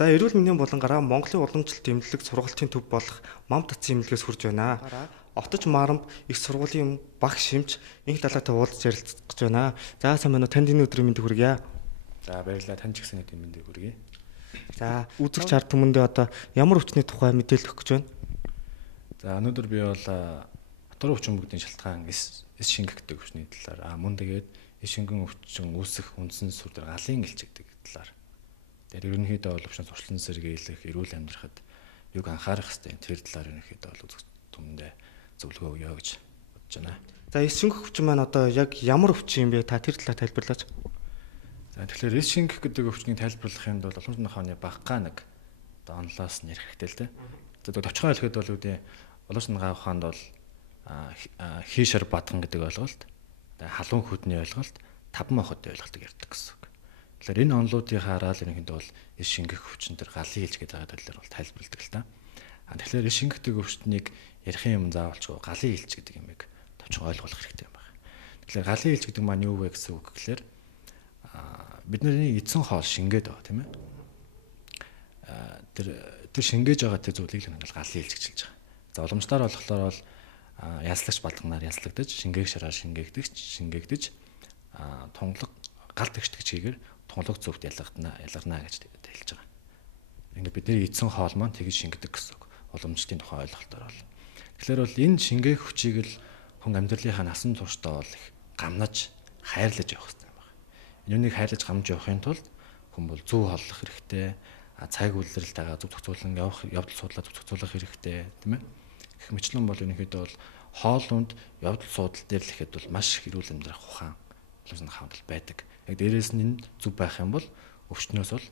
За эрүүл мэндийн булангараа Монголын уламжлалт эмнэлэг сургалтын төв болох Мам татсан эмнэлгээс хүрж байна. Отож Марамб их сургуулийн багш шимж инх далаатай уулзж ярилцах гэж байна. За сайн байна уу? Танд энэ өдрийн мэндийг хүргье. За баярлалаа. Тань ч гэсэн өдрийн мэндийг хүргье. За үзэгч ард түмэндээ одоо ямар өвчтний тухай мэдээлэл өгөх гэж байна? За өнөөдөр би бол дотор өвчин бүгдийн шалтгаан эс шингэх гэдэг өвчний талаар мөн тэгээд эс шингэн өвчин үүсэх үндсэн сүр дээр галын элч гэдэг талаар. Тэгэхээр ерөнхийдөө бол өвчин сурчлан сэргийлэх, эрүүл амьдрахад юг анхаарах хэрэгтэй. Тэр талаар ерөнхийдөө бол үзэгч түмэндээ зөвлөгөө өгье гэж бодож байна. За эс шингэх өвчин маань одоо яг ямар өвчин юм бэ? Та тэр талаар тайлбарлаач. За тэгэхээр эс шингэх гэдэг өвчнийг тайлбарлахын тулд уламжлалт нохооны багагаа нэг одоо онлоос нь ярих хэрэгтэй л дээ. За товчхон хэлэхэд бол үүдээ уламжлалт ухаанд бол хийшэр бадган гэдэг ойлголт, халуун хөдний ойлголт, таван мохот ойлголтыг ярьдаг гэсэн үг. Тэгэхээр энэ онлуудыг хараад ерөнхийдөө бол эс шингэх өвчин төр галын хэлж гэдэг талаар бол тайлбарладаг л та. Тэгэхээр эс шингэхтэй өвчтнийг ярихын юм заавалчгүй галын хэлж гэдэг юмыг товчхон ойлгох хэрэгтэй юм байна. Тэгэхээр галын хэлж гэдэг маань юу вэ гэсэн үг гэхээр бидний эдсэн хоол шингээд байгаа тийм ээ. Тэр шингээж байгаа тэр зүйлийг л галын хэлж гэж хэлж байгаа. За уламжлалаар болохоор бол яслагч балганаар яслагдаж, шингээх шараар шингээгдэж тунгалаг гал тэгшдэг чигээр тунгалаг зөвхт ялгарна гэж хэлж байгаа. Ингээд бидний эдсэн хоол маань тэгж шингэдэг гэсэн үг. Уламжлалтын тухай ойлголтоор бол. Тэгэхээр бол энэ шингээх хүчийг л хүн амьдралынхаа насан туршдаа бол их гамнаж, хайрлаж явах хэрэгтэй юм байна. Юунийг хайрлаж гамж явахын тулд хүн бол зөв хооллох хэрэгтэй, цаг үйлрэлтэйгээ зөв зохицуулан явах, явдал судлаа зөв зохицуулах хэрэгтэй, тийм ээ. Гэх мэтлэн бол ерөнхийдөө бол хоолунд явдал суудал дээр л ихэд бол маш их эрүүл амьдрах ухаан уламжлалт хавдал байдаг. Яг дээрээс нь энэ зүв байх юм бол өвчнөөс бол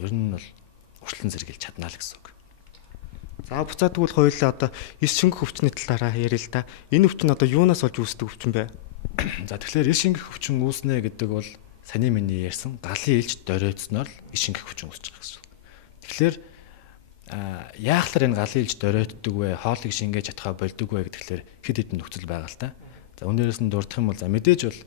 ер нь бол урьдчилан зэрэгэл чадна л гэсэн үг. За буцаад тэгвэл хоёулаа одоо эс шингэх өвчний талаараа ярил л да. Энэ өвчин одоо юунаас болж үүсдэг өвчин бэ? За тэгэхээр эс шингэх өвчин үүснэ гэдэг бол саний миний ярьсан галын элж дөрөөцсноор эс шингэх өвчин үүсэж байгаа гэсэн үг. Тэгэхээр яахлаар энэ галын элж дөрөөддөг вэ? Хоолыг шингээж чадхаа болдог вэ гэхэлэр хэд хэдэн нөхцөл байгаа л та. За өнөөдрөөс нь дурдах юм бол за мэдээж бол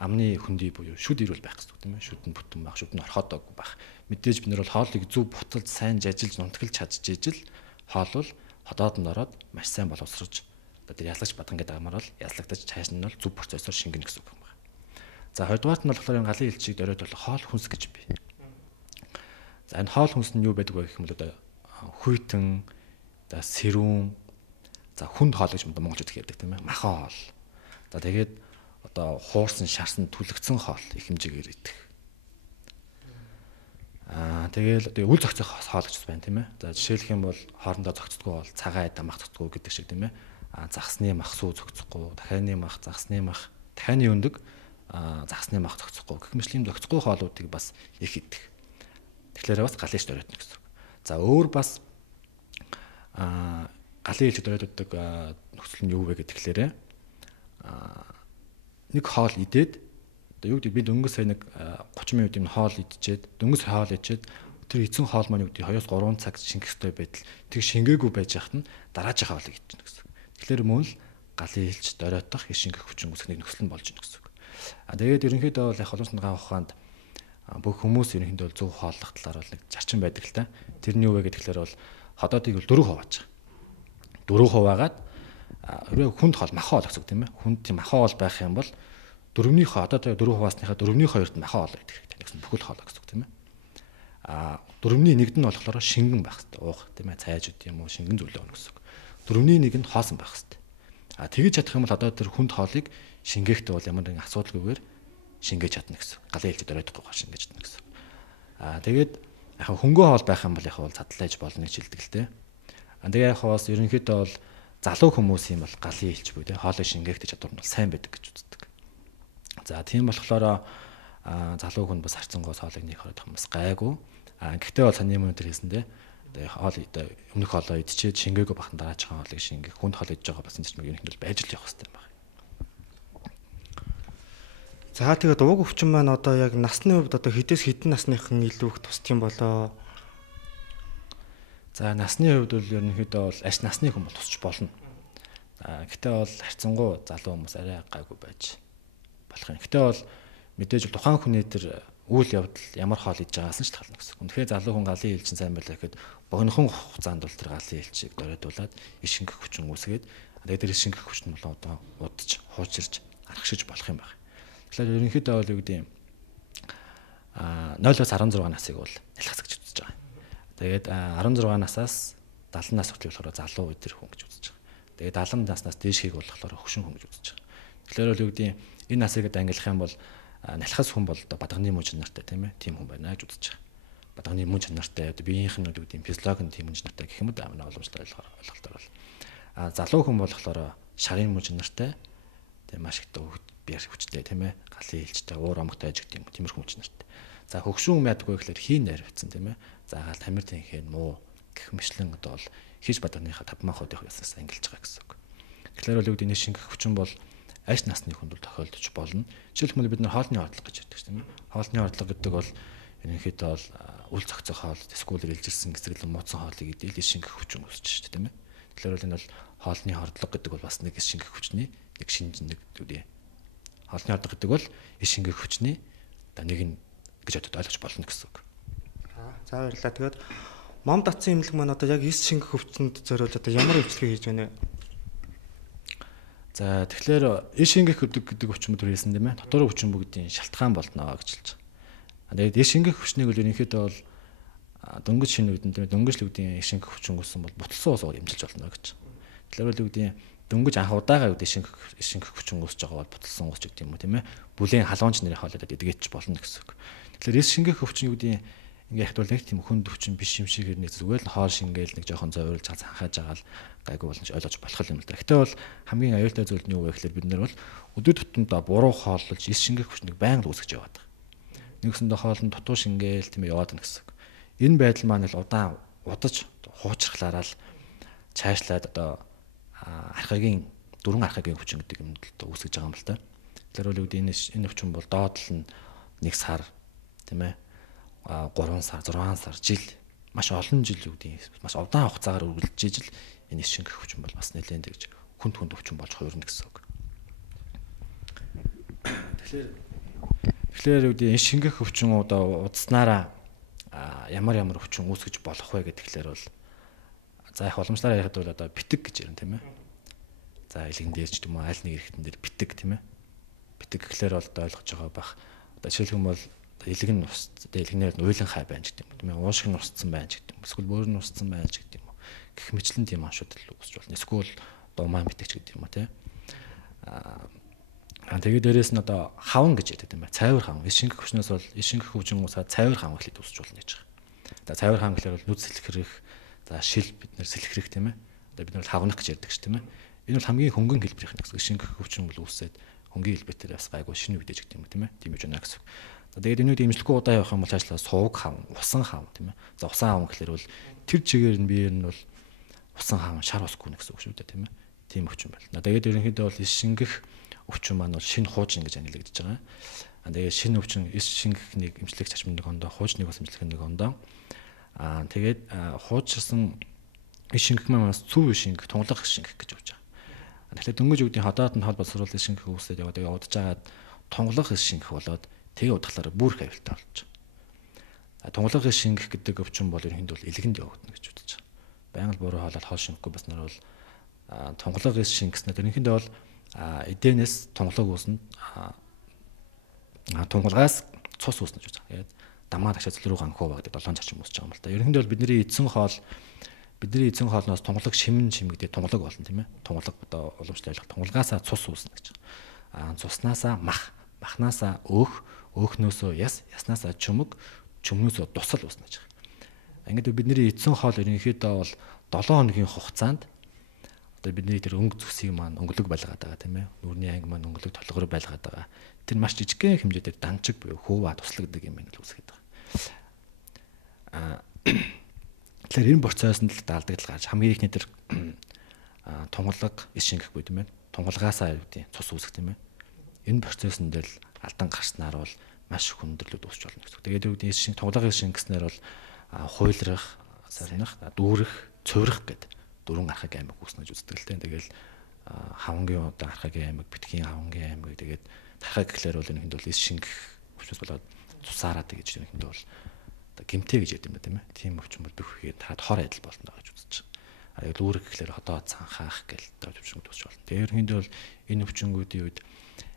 амны хөндөй буюу шүд ирүүл байх гэсэн үг тийм ээ. Шүд нь бүтэн байх, шүд нь орхиодоогүй байх. Мэдээж бид нар бол хоолыг зөв буталж сайн жажилж нунтгалж чадчихжээ л хоол бол ходоодонд ороод маш сайн боловсрож одоо тэр яслагч бадган гэдэг амар бол яслагдаж цааш нь бол зөв процессор шингэнэ гэсэн үг юм байна. За хоёрдугаарт нь болохоор энэ галын элчийг дөрөөд бол хоол хүнс гэж бий. За энэ хоол хүнс нь юу байдаг вэ гэх юм бол одоо хүйтэн, за сэрүүн, за хүнд хоол гэж монголчууд ярьдаг тийм ээ. Махан хоол. За тэгээд одоо хуурсан, шарсан, түлэгцэн хоол их хэмжээгээр идэх. Тэгэл одоо үл зохицох хоол гэж байна тийм ээ. За жишээлх юм бол хоорондоо зохицдоггүй бол цагаан айдаа мах зохицдоггүй гэдэг шиг тийм ээ. Загсны мах сүү зохицохгүй, дахианы мах, загсны мах, дахианы өндөг загсны мах зохицохгүй гэх мэт ийм зохицохгүй хоолуудыг бас их идэх. Тэгэхээр бас галын элч дөрөөднө гэсэн үг. За өөр бас галын элч дөрөөддөг нөхцөл нь юу вэ гэхлээрээ нэг хоол идээд одоо юу гэдэг би дөнгөж сая нэг 30 минутын хоол идчихэд дөнгөж хоол ичээд тэр эцэн хоол маань юу гэдэг 2-3 цаг шингэх ёстой байтал тэг шингээгүй байж хахад нь дараагийн хоолыг идчихнэ гэсэн. Тэгэхээр мөн л галын элч дөрөөдөх шингэх хүчин үүсэх нэг нөхцөл нь болж байна гэсэн. Тэгээд ерөнхийдөө бол яг уламжлалт ухаанд бүх хүмүүс ерөнхийдөө зөв хооллох талаар бол нэг зарчим байдаг л та. Тэрний юу вэ гэхлээр бол ходоодыг бол 4% хааж байгаа. 4% хагаад хэрвээ хүнд хоол махан хоол гэсэн үг тийм ээ. Хүнд тийм махан хоол байх юм бол 4-ийнхөө одоо 4%-ааснийхаа 4-2-т махан хоол идэх хэрэгтэй гэсэн бүхэл хоолоо гэсэн үг тийм ээ. 4-1-д нь болохоор шингэн байх хэрэгтэй. Уух тийм ээ. Цайж үт юм уу шингэн зөвлөө өгнө гэсэн үг. 4-1 нь хоосон байх хэрэгтэй. Тэгэж чадах юм бол одоо тэр хүнд хоолыг шингээхдээ бол ямар нэгэн асуудалгүйгээр шингээж чадна гэсэн. Галын элч дөрөөдөхгүйгээр шингээж чадна гэсэн. Тэгээд яг хөнгөө хоол байх юм бол яг бол задлаж болно гэж хэлдэг л дээ. Тэгээ яг бас ерөнхийдөө бол залуу хүмүүс юм бол галын элч буюу хоолыг шингээх чадвар нь сайн байдаг гэж үздэг. За тийм болохоор залуу хүн бас харцангуйс хоолыг нэг хорох юм бас гайгүй. Гэхдээ бол саний мөн тэр хэлсэндээ хоол өмнөх хоолоо идчихэд шингээгүй бахан дараагийн хоолыг шингэх хүнд хоол идж байгаа бас энэ ч нэг бол байж л явах хэрэгтэй юм байна. За тэгээд ууг өвчин маань одоо яг насны хувьд одоо хэдээс хэдэн насныхан илүү их тусдсан болоо. За насны хувьд бол ерөнхийдөө бол арьс насны хүн бол тусч болно. Гэхдээ бол харьцангуй залуу хүмүүс арай гайгүй байж болох юм. Гэхдээ бол мэдээж тухайн хүний тэр үйл явдал ямар хоол идж байгаас нь шалтгаална гэсэн. Үнэхээр залуу хүн галын ээлжин сайн байлаа гэхэд богинохон хугацаанд бол тэр галын ээлжийг дөрөөдүүлээд ишингэх хүчин үүсгээд тэгээд тэр ишингэх хүчин бол одоо удаж, хуучирч, аргашиж болох юм байна. Тэгэхээр ерөнхийдөө бол юу гэдэг юм 0-16 насыг бол ялхас гэж үзэж байгаа. Тэгээд 16 насаас 70 нас хүртэл болохоор залуу үдир хүн гэж үзэж байгаа. Тэгээд 70 наснаас дээшхийг болохоор хөгшин хүн гэж үзэж байгаа. Тэгэхээр бол юу гэдэг энэ насыг ангилах юм бол налхас хүн бол одоо бадганы мөн чанартай тийм ээ тийм хүн байна гэж үзэж байгаа. Бадганы мөн чанартай одоо биеийнх нь юу гэдэг физиологийн тийм мөн чанартай гэх юм да манай ойлгомжтой ойлголтоор бол залуу хүн болохоор шарын мөн чанартай тийм маш их биер хүчтэй тийм ээ галын хэлжтэй уур омогтой аж гэдэг юм тиймэрхүү мөн чанартай. За хөгшин хүн яадаггүй гэхэлэр хийн найрвцсан тийм ээ. За гаал тамир тэнхээ муу гэх мэтлэн одоо бол хийж бадганыхаа 5 махуудын яснаас ангилж байгаа гэсэн үг. Тэгэхээр бол юу гэдэг энэ шингэх хүчин бол аж насны хүнд бол тохиолдож болно. Жишээлбэл бид нар хоолны ордлого гэж ярьдаг тийм ээ. Хоолны ордлого гэдэг бол ерөнхийдөө бол үл цогцох хоол, тэскүүл илжилсэн гэсрэл мууцсан хоолыг идэл шингэх хүчин үүсэж шүү дээ тийм ээ. Тэгэхээр бол энэ бол хоолны ордлого гэдэг бол бас нэг шингэх хүчний нэг шинж нэг үгүй. Хоолны ордлого гэдэг бол шингэх хүчний одоо нэг нь гэж бодож ойлгож болно гэсэн үг. За баярлалаа. Тэгээд мом татсан имлэг маань одоо яг 9 шингэх хүчинд зориулж одоо ямар хөвчлөгийг хийж байна вэ? За тэгэхээр шингэх гэдэг хүчин төрүүлсэн тийм ээ. Дотор хүчин бүгдийн шалтгаан болно гэж хэлж байгаа. Тэгээд шингэх хүчнийг бол ерөнхийдөө бол дөнгөж шинэгдэн тийм ээ. Дөнгөжлөгдийн шингэх хүчин үүссэн бол буталсан ус имжилж болно гэж. Тэгэхээр бол үгдийн дөнгөж анх удаага үдэ шингэх хүчин үүсэж байгаа бол буталсан ус гэдэг юм уу тийм ээ. Бүлийн халуунч нарын хоолойд эдгээч болно гэсэн үг. Тэгэхээр шингэх хүчин үгдийн ингээд бол нэг тийм хүнд хүчин биш юм шиг нэг зүгээр л хоол шингээл нэг жоохон зовирлж ханхааж байгаа л гайгүй болно ч ойлгож болох юм л да. Гэтэ бол хамгийн аюултай зүйл нь юу вэ гэхээр бид нар бол өдөр тутамдаа буруу хооллож шингэх хүчнийг байнга үүсгэж яваад байгаа. Нэгсэндээ хоол нь дутуу шингээл тийм яваад байна гэсэн. Энэ байдал маань л удаан удаж хуучрахлаараа л цаашлаад одоо архагийн дөрвөн архагийн хүчин гэдэг юм л үүсгэж байгаа юм л да. Тэгэхээр бол энэ хүчин бол доотлол нь 1 сар тийм ээ 3 сар 6 сар жил маш олон жил үүдийн маш удаан хугацаагаар үргэлжлэж ижил энэ шингэх хүчин бол бас нэлээд гэж хүнд хүчин болж хувирна гэсэн үг. Тэгэхээр үүдийн энэ шингэх хүчин одоо удснараа ямар хүчин үүсгэж болох вэ гэхлээр бол за их уламжлалаар ярихад бол одоо битэг гэж ярина тийм ээ. За илгэн дээр ч юм уу аль нэг эрхтэн дээр битэг тийм ээ. Битэг гэхлээр бол одоо ойлгож байгаа бах. Одоо жишээлбэл бол илгэн ус илгнээр нь уйлан хай байна гэдэг юм тийм ээ. Уушиг нь усцсан байна гэдэг юм. Эсвэл бөөр нь усцсан байна гэдэг юм. Гэх мэтлэн тийм ашуудлал үүсч болно. Эсвэл думаан битэгч гэдэг юм уу тийм. Тэгээд дээрээс нь одоо хаван гэж яддаг юм байна. Цайвар хаван. Шингэх хүчнээс бол шингэх хүчин усаа цайвар хаван гэхлээр үүсч болно гэж байгаа. За цайвар хаван гэхлээр бол нүд сэлхрэх, за шил бид нэр сэлхрэх тийм ээ. Одоо бид нар хавнах гэж яддаг ш тийм ээ. Энэ бол хамгийн хөнгөн хэлбэрийнх нь гэсэн. Шингэх хүчин бол үүсээд хөнгөн хэлбэрээр бас гайгүй шинэ үдэж гэдэг юм тийм ээ. Тийм гэж байна гэсэн. Тэгээд энүүд имжлэхгүй удаа явах юм бол цаашлаа сувг хаван, усан хаван тийм ээ. За усан хаван гэхлээр бол тэр чигээр нь биеэр нь бол усан хаван шар усгүй гэсэн үг шүү дээ тийм ээ. Тийм хүчин байна. Тэгээд ерөнхийдөө бол шингэх өвчин маань бол шинэ хуужин гэж ангилагдж байгаа. Тэгээд шинэ өвчин шингэхнийг эмчлэх чачмын нэг ондоо, хуужныг бас эмчлэх нэг ондоо. Тэгээд хуужсан шингэх маань бас цөв шингэх, тунгалах шингэх гэж явж байгаа. Тэгэхээр дөнгөж үүдийн ходоод нь хол боловсруулалтын шингэх үүсээд яваад удаж агаад тунгалах шингэх болоод тэгээ удахлаараа бүр их аюултай болж байгаа. Тунгалах шингэх гэдэг өвчин бол ерөнхийдөө бол илгэнд явагдана гэж үзэж байгаа. Байнга буруу хоолол хоол шингэхгүй баснаар бол тунгалах шингэснээр ерөнхийдөө бол эдэнээс тунгалаг үүснэ тунгалгаас цус үүснэ гэж байгаа. Тэгээд дамаа тагшаа цэл рүү ганхуу багдаг 7 цачим үүсэж байгаа юм л да. Ерөнхийдөө бол бидний эзэн хоолноос тунгалаг шимэгдээ тунгалаг болно тийм ээ. Тунгалаг одоо уламжлалт ойлгох тунгалгаасаа цус үүснэ гэж байгаа. Цуснасаа махнаасаа өөхнөөсөө яснаасаа чөмнөөсөө дусал үүснэ гэж байгаа. Ингээд бидний эзэн хоол ерөнхийдөө бол 7 хоногийн хугацаанд одоо бидний тэр өнгө зүсийг маань өнгөлөг байлгаад байгаа тийм ээ. Нүрийн анги маань өнгөлөг толгоор байлгаад байгаа. Тэр маш жижигхэн хэмжээгээр данчиг буюу хөвөө туслагддаг юм байна л үүсгээд байгаа. Тэгэхээр энэ процессд л даалдаг л гарч хамгийн ихний тэр тунгалаг шингэх буй тийм ээ. Тунгалгаасаа юу гэдэг цус үүсгэх тийм ээ. Энэ процессд л алдан гарснаар бол маш их хүндрэлүүд үүсч болно гэсэн. Тэгээд юу гэдэг тунгалагын шингэснээр бол хуйлрах, сарнах, дүүрэх, цуврах гэдэг дөрвөн архагийн аймаг үүснэ гэж үздэг л дээ. Тэгэл хавангийн одоо архагийн аймаг, битгийн хавангийн аймаг тэгээд тархаа гэхлээр бол энэ бол шингэх хүчнээс болоод цусаараа гэж ерөнхийдөө бол одоо гимтэй гэж ярьдаг юм тийм ээ. Тийм өвчин бол бүх үеийг тараад хор адил болно гэж үзэж байгаа. Яг үүрэг гэхлээр ходоо цанхаах гэл одоо өвчнүүд үүсч болно. Тэгээ ерөнхийдөө бол энэ өвчнүүдийн үед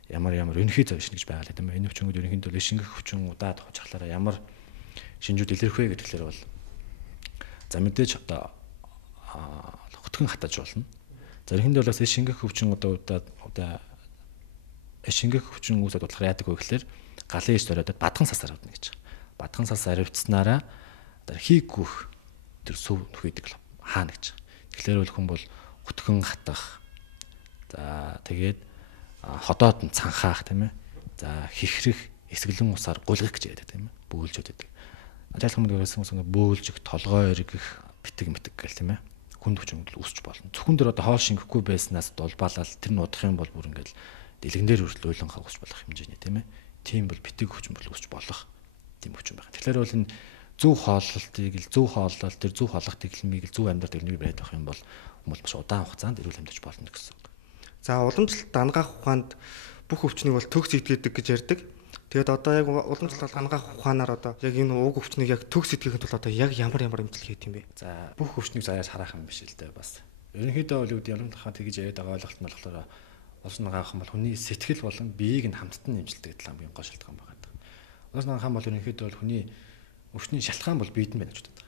ямар өнөхий зовшин гэж байгаа л тийм ээ. Энэ өвчнүүд ерөнхийдөө л шингэх өвчин удаад хожихлаараа ямар шинжүүд илэрх вэ гэхлээр бол за мэдээж одоо хөтгөн хатаж болно. За ерөнхийдөө бол шингэх өвчин удаа шингэх өвчин үүсэд болохоор яадаг вэ гэхлээр галын иш зориодод бадхан сас аравдна гэж. Бадхан сас аравдснараа одоо хийг гүөх тэр сүв нөхөйдөг хаана гэж. Тэгэхээр бол хүн бол хөтгөн хатах. За тэгээд ходоод нь цанхаах тийм ээ. За хихрэх, эсгэлэн усаар гулгах гэж яриад тийм ээ. Бөөлж өгдөг. Ажаалах хүмүүс гэсэн бөөлжих, толгой эргэх, битэг гэл тийм ээ. Хүнд өвчин үүсч болно. Зөвхөн дөр одоо хоол шингэхгүй байснаас дулбаалал тэр нуудах юм бол бүр ингээл дэлгэн дээр хүртэл уйланхаа үүсч болох хэмжээний тийм ээ. Тийм бол битэг өвчин бол үүсч болох тийм өвчин байна. Тэгэхээр бол энэ зөв хооллолтыг зөв хооллол тэр зөв хооллох техникийг зөв амьдрал техникийг бариад авах юм бол хүмүүс маш удаан хугацаанд эрүүл амьдарч болно гэсэн. За уламжлалт дангаах ухаанд бүх өвчнийг бол төгс идгээдэг гэж ярьдаг. Тэгээд одоо яг уламжлалт дангаах ухаанаар одоо яг энэ уг өвчнийг яг төгс идгээхэд бол одоо яг ямар эмчилгээ хийх юм бэ? За бүх өвчнийг заяас харах юм биш л дээ бас. Ерөнхийдөө бол үүд уламжлалт тэгж яриад байгаа ойлголт нь болохоор уламжлалт дангаах юм бол хүний сэтгэл болон биеийг нь хамттан нэмжлдэг талаа хамгийн гол шалтгаан байгаа. Уламжлалт дангаах бол ерөнхийдөө бол хүний өвчний шалтгаан бол биед нь байна гэж боддог.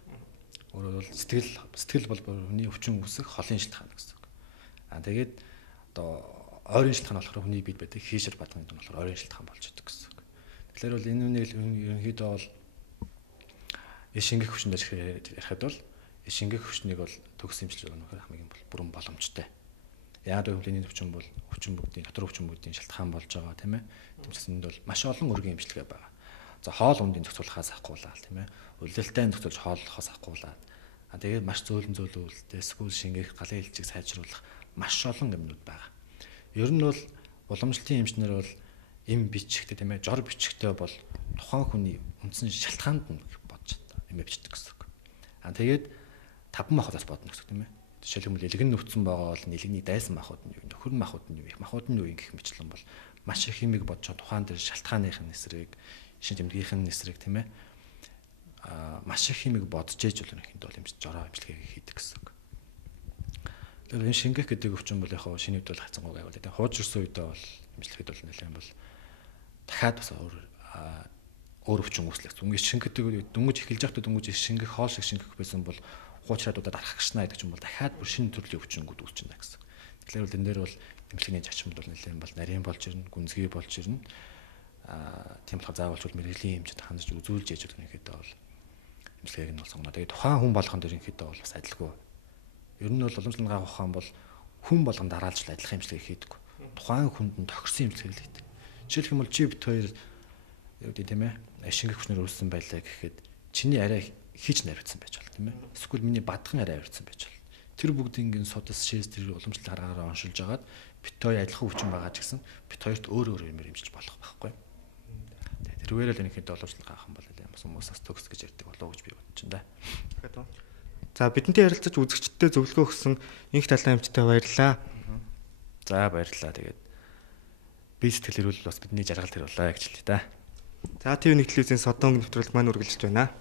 Өөрөөр бол сэтгэл бол хүний өвчин үүсэх холын шалтгаан гэсэн үг. Тэгээд одоо ойрын шалтгаан болохоор хүний биед байдаг хийшэр бадганы дүн болохоор ойрын шалтгаан болж идэг гэсэн үг. Тэгэхээр бол энэ үнийг ерөнхийдөө бол шингэх өвчнөд ярихад бол шингэх өвчнийг бол төгс эмчилж байгаа нөхөр хамгийн бүрэн боломжтой. Яг л энэ өвчин бол өвчин бүгдийн дотор өвчин бүгдийн шалтгаан болж байгаа тийм ээ. Тэмцээнд бол маш олон өргөн эмчилгээ байгаа. За хоол ундын зохицуулахаас ахгуулаад тийм ээ. Улиралтай зохицуулж хооллохоос ахгуулаад. Тэгээд маш зөөлөн зөөлөлтэй эсвэл шингэх галын хэлцийг сайжруулах маш олон юмнууд байгаа. Ер нь бол уламжлалтын эмчнэр бол эм бичгтэй тийм ээ жор бичгтэй бол тухайн хүний үндсэн шалтгаанд нь бодож эм бичдэг гэсэн үг. Тэгээд таван махуудаас бодно гэсэн үг тийм ээ. Жишээлбэл элгэн нүвцэн байгаа бол элгэний дайсан махууд нь юу, нөхөр махууд нь юу, их махууд нь юу гэх мэтлэн бол маш их хэмиг бодож тухайн дээр шалтгааных нь эсрэг, шин тэмдгийнхэн эсрэг тийм ээ. Маш их хэмиг бодож ээж бол ерөнхийдөө бол эмч жороо эмчилгээ хийдэг гэсэн үг. Тэгэхээр энэ шингэх гэдэг өвчин бол яг шинэ үед бол хацангуй байгуул. Тэгээд хууж ирсэн үедээ бол эмчилгээд бол нэлээд бол дахиад бас өөр өвчин үүслэх. Үнгийн шингэдэг дөнгөж эхэлж байхдаа дөнгөж шингэх хоол шиг шингэх байсан бол хуучраадуудад арах гişнаа гэдэг чинь бол дахиад бүр шинэ төрлийн өвчнүүд үүсчихнэ гэсэн. Тэгэхээр бол энэ дээр бол эмчилгээний зачмд бол нэлээд бол нарийн болж ирнэ, гүнзгий болж ирнэ. Тийм болохоор заавалчгүй мэрэгжлийн эмчд хандж үзүүлж яж байгаа нэгэд бол эмчилгээг нь бол сонгоно. Тэгээд тухайн хүн болгонд ерөнхийдөө бол бас адилгүй. Ер нь бол уламжлалт дангаах ухаан бол хүн болгонд дараалж адилхан эмчилгээ хийдэг. Тухайн хүнд нь тохирсон эмчилгээ хийдэг. Жишээлх юм бол чи бит хоёр юу гэдэг тийм ээ шингэх хүчнэр үүссэн байлаа гэхэд чиний арай хийж найрвцсан байж болно тийм ээ. Эсвэл миний бадхан арай авирцсан байж болно. Тэр бүгдийн судас шээс тэр уламжлалт аргаараа оншилж агаад бит хоёр адилхан өвчин байгаа ч гэсэн бит хоёрт өөр өөр юмэр эмчилж болох байхгүй. Тэрвэрэл энэхэд уламжлалт дангаах юм бол бас хүмүүс бас төгс гэж ярьдаг болов уу гэж би бодож байна да. За бидэнтэй ярилцаж үзэгчдтэй зөвлөгөө өгсөн инх талаа эмчтэй баярлалаа. За баярлалаа. Тэгээд би сэтгэл эрүүл бас бидний жаргал тэр болоо гэж хэлээ да. За ТV1 телевизийн содон нэвтрүүлэг маань үргэлжилж байна.